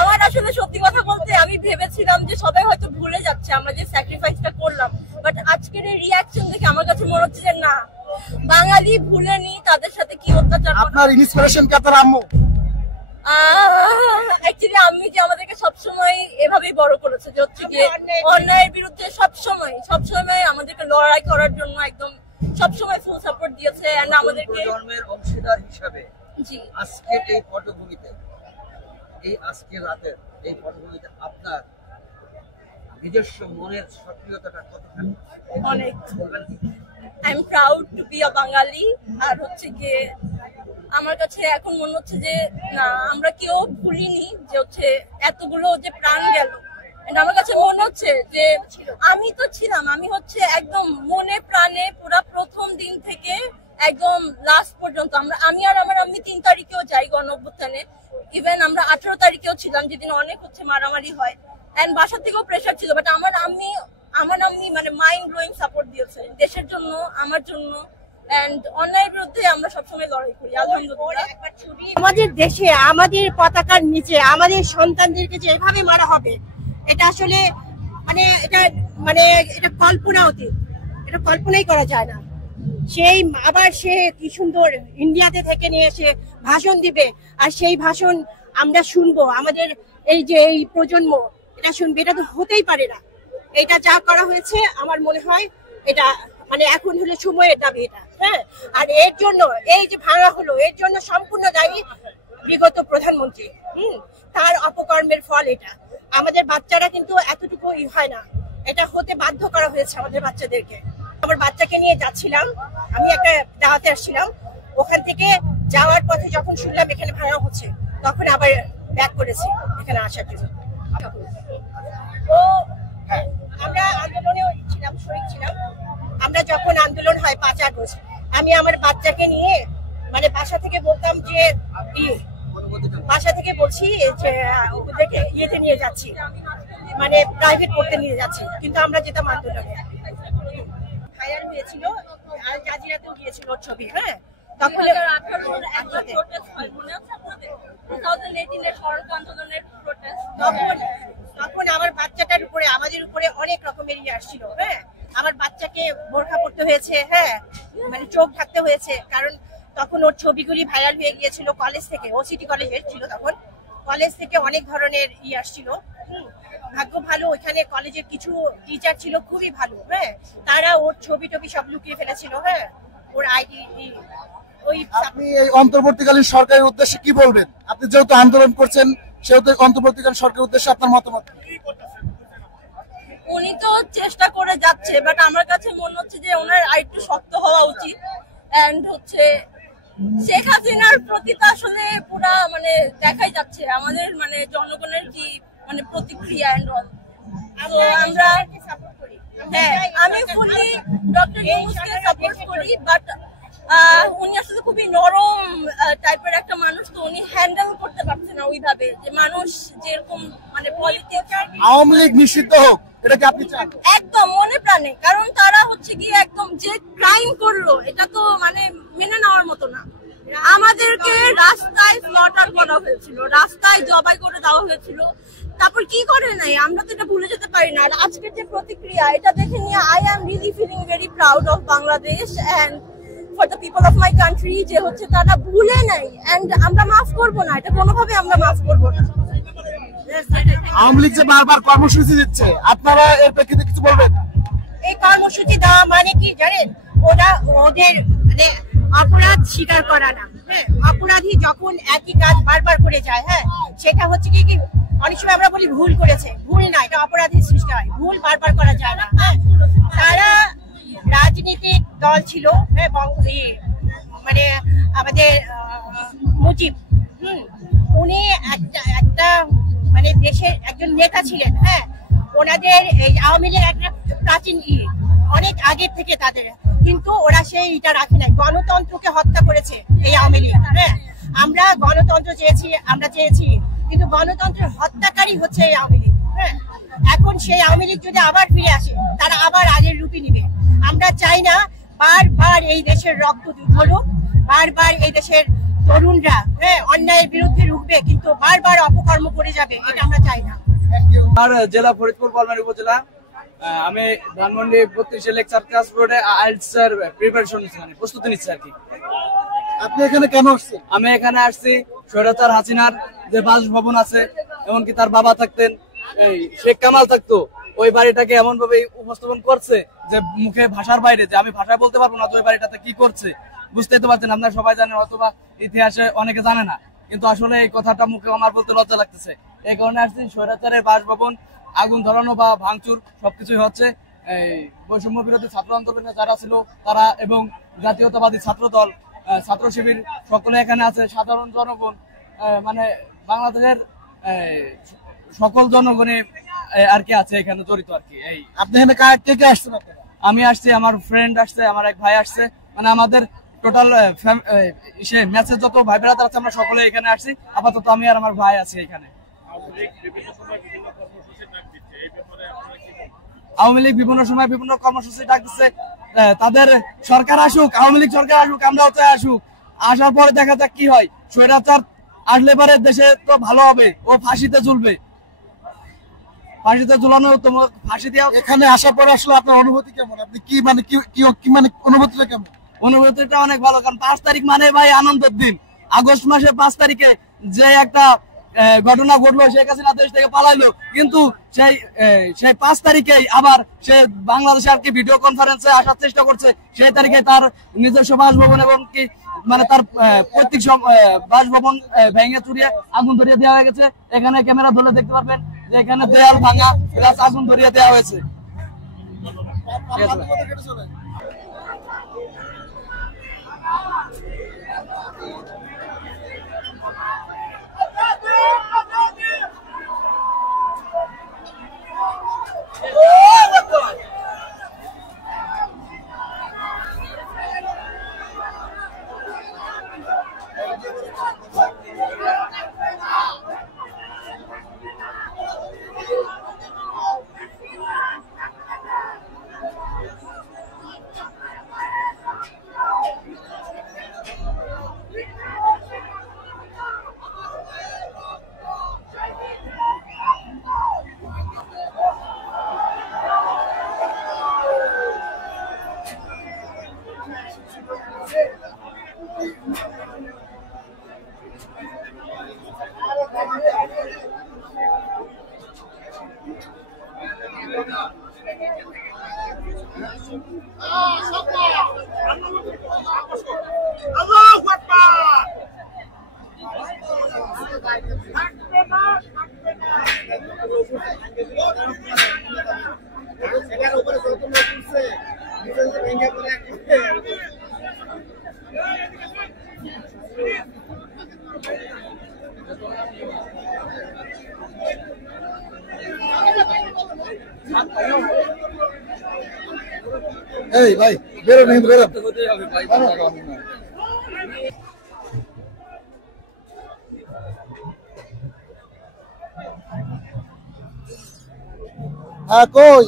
আমার আসলে সত্যি কথা বলতে আমি ভেবেছিলাম যে সবাই হয়তো ভুলে যাচ্ছে আমরা যে স্যাক্রিফাইসটা করলাম, বাট আজকের এই রিঅ্যাকশন দেখে আমার কাছে মনে হচ্ছে যে না, বাঙালি ভুলেনি তাদের সাথে কি অত্যাচার। আপনার ইন্সপিরেশন কে আপনার আম্মু? অ্যাকচুয়ালি আম্মি যে আমাদেরকে সবসময় এভাবেই বড় করেছে যে হচ্ছে গিয়ে অন্যায়ের বিরুদ্ধে সবসময় আমাদেরকে লড়াই করার জন্য একদম সবসময় ফুল সাপোর্ট দিয়েছে। এন্ড আমাদেরকে জন্মের অংশীদার হিসাবে জি আজকের এই পটভূমিতে, এই আজকের রাতের এই পটভূমিতে আপনার নিজস্ব মনের সক্রিয়তাটা কতখানি? অনেক। বলবেন কি? I am proud to be a Bangali. আর হচ্ছে গিয়ে আমার কাছে এখন মনে হচ্ছে যে না, আমরা কেউ ভুলিনি যে হচ্ছে এতগুলো যে প্রাণ গেল। আমার কাছে মনে হচ্ছে যে আমি তো ছিলাম, আমি হচ্ছে একদম মনে প্রাণে পুরা প্রথম দিন থেকে একদম লাস্ট পর্যন্ত। আমি আর আমার আম্মি 3 তারিখেও যাই গণঅভ্যুত্থানে, ইভেন আমরা 18 তারিখেও ছিলাম যেদিন অনেক হচ্ছে মারামারি হয়। এন্ড বাসা থেকেও প্রেশার ছিল, বাট আমার আম্মি মানে মাইন্ড ব্লোয়িং সাপোর্ট দিয়েছে দেশের জন্য, আমার জন্য। এন্ড অন্যায়ের বিরুদ্ধে আমরা সবসময় লড়াই করি আলহামদুলিল্লাহ। আমাদের দেশে আমাদের পতাকার নিচে আমাদের সন্তানদেরকে যে এভাবে মারা হবে, এটা আসলে এটা কল্পনা অতীত, এটা কল্পনাই করা যায় না। সেই আবার সে কি সুন্দর ইন্ডিয়াতে থেকে নিয়ে এসে ভাষণ দিবে, আর সেই ভাষণ আমরা শুনবো, আমাদের এই প্রজন্ম এটা শুনবে। এটা তো হতেই পারে না। এটা যা করা হয়েছে আমার মনে হয় এটা এখন হলো সময়ের দাবি এটা। হ্যাঁ, আর এর জন্য এই যে ভাঙা হলো, এর জন্য সম্পূর্ণ দায়ী বিগত প্রধানমন্ত্রী। তার অপকর্মের ফল এটা। আমাদের বাচ্চারা কিন্তু এতটুকু হয় না, এটা হতে বাধ্য করা হয়েছে আমাদের বাচ্চাদেরকে। আমার বাচ্চাকে নিয়ে যাচ্ছিলাম, আমি একটা দাওয়াতে আসছিলাম, ওখান থেকে যাওয়ার পথে যখন শুনলাম এখানে ভাঙা হচ্ছে, তখন আবার ব্যাক করেছি এখানে আসার জন্য। তো আমরা আন্দোলনেও ছিলাম, শরীক ছিলাম। আমরা যখন আন্দোলন হয় 5 আগস্ট, আমি আমার বাচ্চাকে নিয়ে বাসা থেকে বলতাম যে বাসা থেকে বলছি যে ওদেরকে ইয়েতে নিয়ে যাচ্ছি, প্রাইভেট পড়তে নিয়ে যাচ্ছি, কিন্তু আমরা যেতাম আন্দোলনে। ভাইরাল হয়েছিল, আর জাজিরাতেও গিয়েছিল ওর ছবি। হ্যাঁ, তখন তখন আমার বাচ্চাটার উপরে, আমাদের উপরে অনেক রকমের ইয়ে আসছিল। হ্যাঁ, আমার বাচ্চাকে বোরখা পড়তে হয়েছে, হ্যাঁ চোখ ঢাকতে হয়েছে, কারণ তখন ওর ছবিগুলি ভাইরাল হয়ে গিয়েছিল কলেজ থেকে। ও সিটি কলেজের ছিল তখন, কলেজ থেকে অনেক ধরনের ইয়ে আসছিল। ভাগ্য ভালো, ওইখানে কলেজের কিছু টিচার ছিল খুবই ভালো। হ্যাঁ, তারা ওর ছবি টবি সব লুকিয়ে ফেলেছিল। হ্যাঁ, ওর আইডি। আপনি এই অন্তর্বর্তীকালীন সরকারের উদ্দেশ্যে কি বলবেন? আপনি যেহেতু আন্দোলন করছেন, সেহেতু অন্তর্বর্তীকালীন সরকারের উদ্দেশ্যে আপনার মতামত? উনি তো চেষ্টা করে যাচ্ছে, বাট আমার কাছে মনে হচ্ছে যে ওনার আরেকটু শক্ত হওয়া উচিত। এন্ড হচ্ছে শেখ হাসিনার প্রতি তো আসলে পুরা দেখাই যাচ্ছে আমাদের জনগণের কি প্রতিক্রিয়া। এন্ড অল আমরা হ্যাঁ, আমি ফুলি ডক্টর ইউনূসকে সাপোর্ট করি, বাট উনি আসলে খুবই নরম টাইপের একটা মানুষ, তো উনি হ্যান্ডেল করতে পারছে না ওইভাবে যে মানুষ যেরকম পলিটিক্স। আওয়ামী লীগ নিষিদ্ধ হোক, এটা কি আপনি চান? একদম মনে প্রাণে, কারণ তারা হচ্ছে গিয়ে একদম যে ক্রাইম করলো এটা তো মেনে নেওয়ার মতো না। আমাদেরকে রাস্তায় স্লটার করা হয়েছিল, রাস্তায় জবাই করে দেওয়া হয়েছিল, তারপর কি করে নাই আমরা তো এটা ভুলে যেতে পারি না। আর আজকের যে প্রতিক্রিয়া, এটা দেখে নিয়ে I am really feeling very proud of Bangladesh and for the people of my country, যে হচ্ছে তারা ভুলে নাই। এন্ড আমরা মাফ করবো না, এটা কোনোভাবে আমরা মাফ করবো না। আওয়ামী লীগ যে বারবার কর্মসূচি দিচ্ছে, আপনারা এর প্রেক্ষিতে কিছু বলবেন? এই কর্মসূচি দেওয়া মানে কি জানেন? ওদের অপরাধ স্বীকার করা না। হ্যাঁ, অপরাধী যখন একই কাজ বারবার করে যায়, হ্যাঁ, সেটা হচ্ছে কি অনেক সময় আমরা বলি ভুল করেছে, ভুল না, এটা অপরাধীর সৃষ্টি হয়, ভুল বারবার করা যায় না। হ্যাঁ, তারা রাজনীতিক দল ছিল। হ্যাঁ, আমাদের মুজিব, উনি একটা দেশের একজন নেতা ছিলেন। হ্যাঁ, ওনাদের এই আওয়ামী লীগ একটা প্রাচীন অনেক আগের থেকে তাদের, কিন্তু ওরা সেইটা রাখে নাই। গণতন্ত্রকে হত্যা করেছে এই আওয়ামী লীগ। হ্যাঁ, আমরা গণতন্ত্র চেয়েছি, কিন্তু গণতন্ত্রের হত্যাকারী হচ্ছে এই আওয়ামী লীগ। হ্যাঁ, এখন সেই আওয়ামী লীগ যদি আবার ফিরে আসে, তারা আবার আগের রূপই নিবে। আমরা চাই না বারবার এই দেশের রক্ত ঝরুক, বারবার এই দেশের তরুণরা অন্যায়ের বিরুদ্ধে রুখবে, কিন্তু বারবার অপকর্ম করে যাবে, এটা আমরা চাই না। আর জেলা ফরিদপুর কলমারী উপজেলা, আমি ধানমন্ডি 32 লেকচার ক্লাস বোর্ডে আইএলটিএস এর প্রিপারেশন প্রস্তুতি নিচ্ছি আর কি। আপনি এখানে কেন আসছেন? আমি এখানে আসছি স্বৈরাচার হাসিনার যে বাসভবন আছে, এমনকি তার বাবা থাকতেন, এই শেখ কামাল থাকতো, ওই বাড়িটাকে এমন ভাবে উপস্থাপন করছে যে মুখে ভাষার বাইরে, যে আমি ভাষায় বলতে পারবো না যে ওই বাড়িটাতে কি করছে। বুঝতেই তো পারছেন, আপনারা সবাই জানেন, অথবা ইতিহাসে অনেকে জানে না, কিন্তু আসলে এই কথাটা মুখে আমার বলতে লজ্জা লাগতেছে। এই কারণে আসছি, স্বৈরাচারের বাসভবন আগুন ধরানো বা ভাঙচুর সবকিছুই হচ্ছে। এই বৈষম্য বিরোধী ছাত্র আন্দোলনে যারা ছিল তারা এবং জাতীয়তাবাদী ছাত্র দল, ছাত্র শিবির সকলে এখানে আছে। সাধারণ জনগণ, মানে বাংলাদেশের সকল জনগণে আর কি আছে এখানে জড়িত আর কি। এই আপনি এখানে কে কে আসছেন? আমি আসছি, আমার ফ্রেন্ড আসছে, আমার এক ভাই আসছে, মানে আমাদের টোটাল ম্যাচের যত ভাই বেড়াতে আছে আমরা সকলে এখানে আসছি। আপাতত আমি আর আমার ভাই আছি এখানে। আওয়ামী লীগ বিভিন্ন সময় বিভিন্ন কর্মসূচি ডাক দিচ্ছে, তাদের সরকার আসুক, আওয়ামী লীগ সরকার আসুক, আমরাও চাই আসুক। আসার পরে দেখা যাক কি হয়। স্বৈরাচার আসলে পরে দেশে তো ভালো হবে, ও ফাঁসিতে ঝুলবে, ফাঁসিতে ঝুলানো, তোমার ফাঁসি দেওয়া। এখানে আসার পরে আসলে আপনার অনুভূতি কেমন? আপনি কি মানে কি মানে অনুভূতিটা কেমন? অনুভূতিটা অনেক ভালো, কারণ 5 তারিখ মানে ভাই আনন্দের দিন। আগস্ট মাসে 5 তারিখে যে একটা ঘটনা ঘটলো, শেখ হাসিনা দেশ থেকে পালাইলো, কিন্তু সেই 5 তারিখেই আবার সে বাংলাদেশে আর কি ভিডিও কনফারেন্সে আসার চেষ্টা করছে। সেই তারিখে তার নিজস্ব বাসভবন এবং কি মানে তার পৈতৃক বাসভবন ভেঙে চুরিয়ে আগুন ধরিয়ে দেওয়া হয়ে গেছে। এখানে ক্যামেরা ধরে দেখতে পারবেন যে এখানে দেয়াল ভাঙা প্লাস আগুন ধরিয়ে দেওয়া হয়েছে। এই ভাই বেরোন, কিন্তু বেরোন। হ্যাঁ, কই